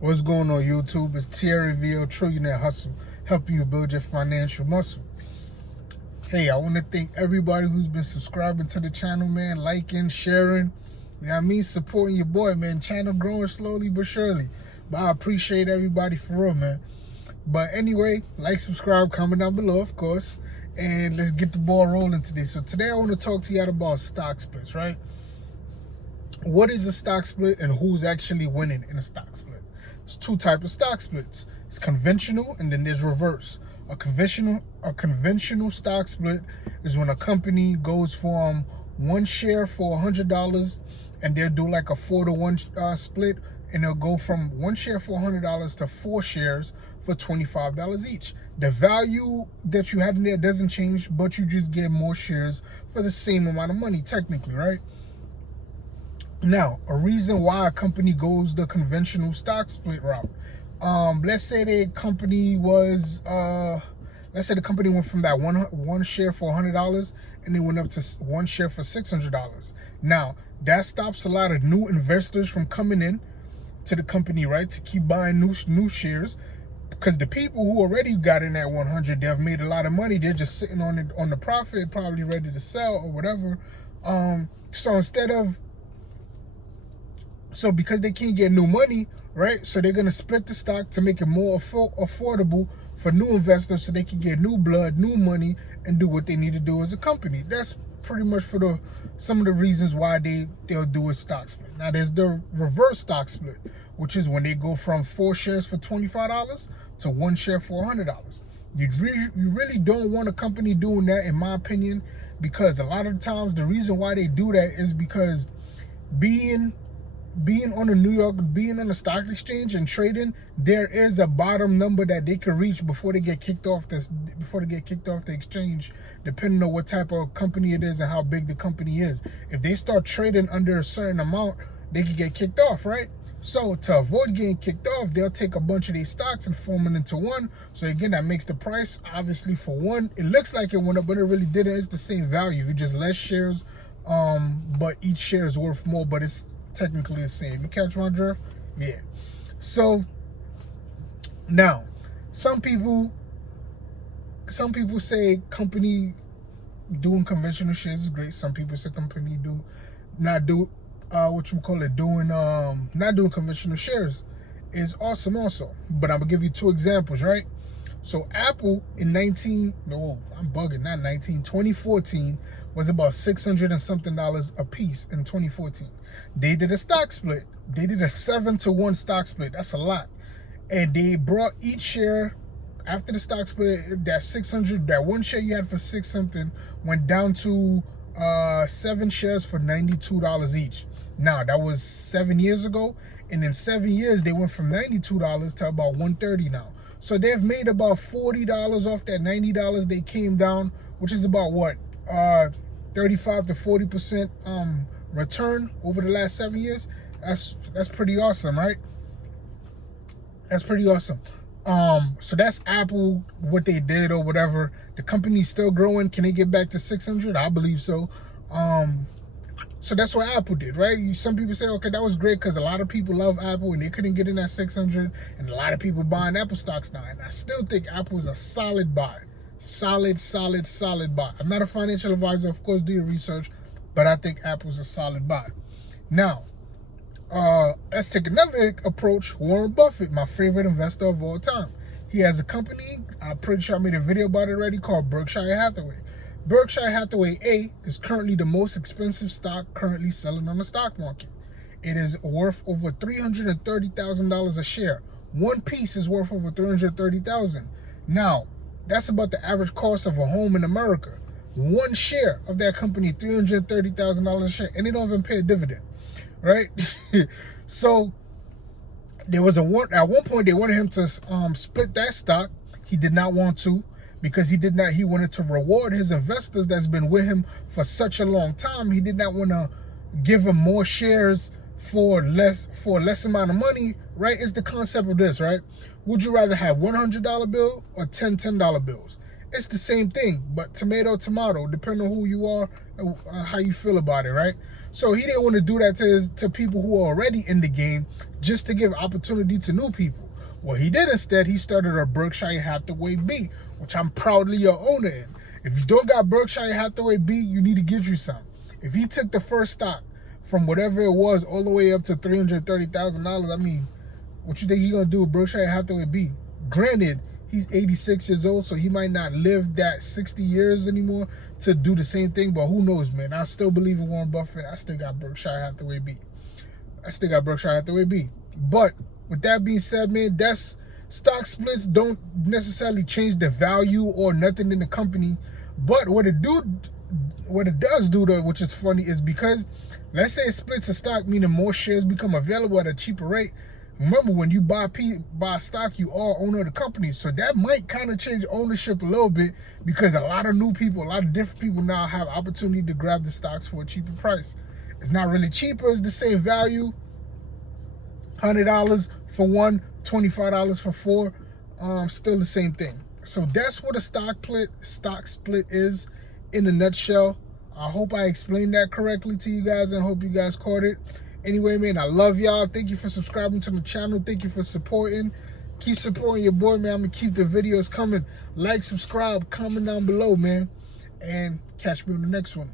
What's going on, YouTube? It's Thierry VL Trillionaire Hustle, helping you build your financial muscle. Hey, I want to thank everybody who's been subscribing to the channel, man, liking, sharing. You know what I mean? Supporting your boy, man. Channel growing slowly but surely. But I appreciate everybody for real, man. But anyway, like, subscribe, comment down below, of course. And let's get the ball rolling today. So today I want to talk to you about stock splits, right? What is a stock split and who's actually winning in a stock split? There's two types of stock splits. It's conventional and then there's reverse. A conventional stock split is when a company goes from one share for $100 and they'll do like a 4-to-1 split, and they'll go from one share for $100 to 4 shares for $25 each. The value that you had in there doesn't change, but you just get more shares for the same amount of money, technically, right? Now, a reason why a company goes the conventional stock split route. Let's say the company was, let's say the company went from that one share for $100 and they went up to one share for $600. Now, that stops a lot of new investors from coming in to the company, right, to keep buying new shares, because the people who already got in at 100, they've made a lot of money. They're just sitting on the profit, probably ready to sell or whatever. So because they can't get new money, right? So they're gonna split the stock to make it more affordable for new investors, so they can get new blood, new money, and do what they need to do as a company. That's pretty much for some of the reasons why they'll do a stock split. Now there's the reverse stock split, which is when they go from 4 shares for $25 to 1 share for $100. You really don't want a company doing that, in my opinion, because a lot of times the reason why they do that is because being on the stock exchange and trading, there is a bottom number that they can reach before they get kicked off the exchange, depending on what type of company it is and how big the company is. If they start trading under a certain amount, they can get kicked off, right? So to avoid getting kicked off, they'll take a bunch of these stocks and form it into one. So again, that makes the price, obviously, for one, it looks like it went up, but it really didn't. It's the same value. It's just less shares, but each share is worth more, but it's technically the same. You catch my drift? Yeah. So now, some people say company doing conventional shares is great. Some people say company not doing conventional shares is awesome also. But I'm gonna give you 2 examples, right? So Apple in 2014 was about $600 and something a piece in 2014. They did a stock split. They did a 7-to-1 stock split. That's a lot. And they brought each share after the stock split, that 600, that one share you had for 6 something went down to 7 shares for $92 each. Now, that was 7 years ago. And in 7 years, they went from $92 to about $130 now. So they've made about $40 off that $90 they came down, which is about what, 35 to 40% return over the last 7 years. That's pretty awesome, right? That's pretty awesome. So that's Apple, what they did or whatever. The company's still growing. Can they get back to 600? I believe so. So that's what Apple did, right? Some people say, okay, that was great because a lot of people love Apple and they couldn't get in at 600, and a lot of people buying Apple stocks now. And I still think Apple is a solid buy. Solid buy. I'm not a financial advisor, of course, do your research, but I think Apple's a solid buy. Now, let's take another approach. Warren Buffett, my favorite investor of all time. He has a company, I'm pretty sure I made a video about it already, called Berkshire Hathaway. Berkshire Hathaway A is currently the most expensive stock currently selling on the stock market. It is worth over $330,000 a share. One piece is worth over $330,000. Now, that's about the average cost of a home in America. One share of that company, $330,000 a share, and they don't even pay a dividend, right? So there was at one point they wanted him to split that stock. He did not want to, because he wanted to reward his investors that's been with him for such a long time. He did not want to give them more shares for less amount of money, right? It's the concept of this, right? Would you rather have $100 bill or $10 bills? It's the same thing, but tomato, depending on who you are, how you feel about it, right? So he didn't want to do that to people who are already in the game, just to give opportunity to new people. What he did instead, he started a Berkshire Hathaway B, which I'm proudly your owner in. If you don't got Berkshire Hathaway B, you need to get you some. If he took the first stock from whatever it was all the way up to $330,000, I mean, what you think he gonna do with Berkshire Hathaway B? Granted, he's 86 years old, so he might not live that 60 years anymore to do the same thing, but who knows, man? I still believe in Warren Buffett. I still got Berkshire Hathaway B. But with that being said, man, that's stock splits don't necessarily change the value or nothing in the company. But what it does do, though, which is funny, is because let's say it splits a stock, meaning more shares become available at a cheaper rate. Remember, when you buy stock, you are owner of the company. So that might kind of change ownership a little bit, because a lot of new people, a lot of different people now have opportunity to grab the stocks for a cheaper price. It's not really cheaper, it's the same value. $100 for one, $25 for four, still the same thing. So that's what a stock split is in a nutshell. I hope I explained that correctly to you guys, and hope you guys caught it. Anyway, man, I love y'all. Thank you for subscribing to the channel. Thank you for supporting. Keep supporting your boy, man. I'm going to keep the videos coming. Like, subscribe, comment down below, man. And catch me on the next one.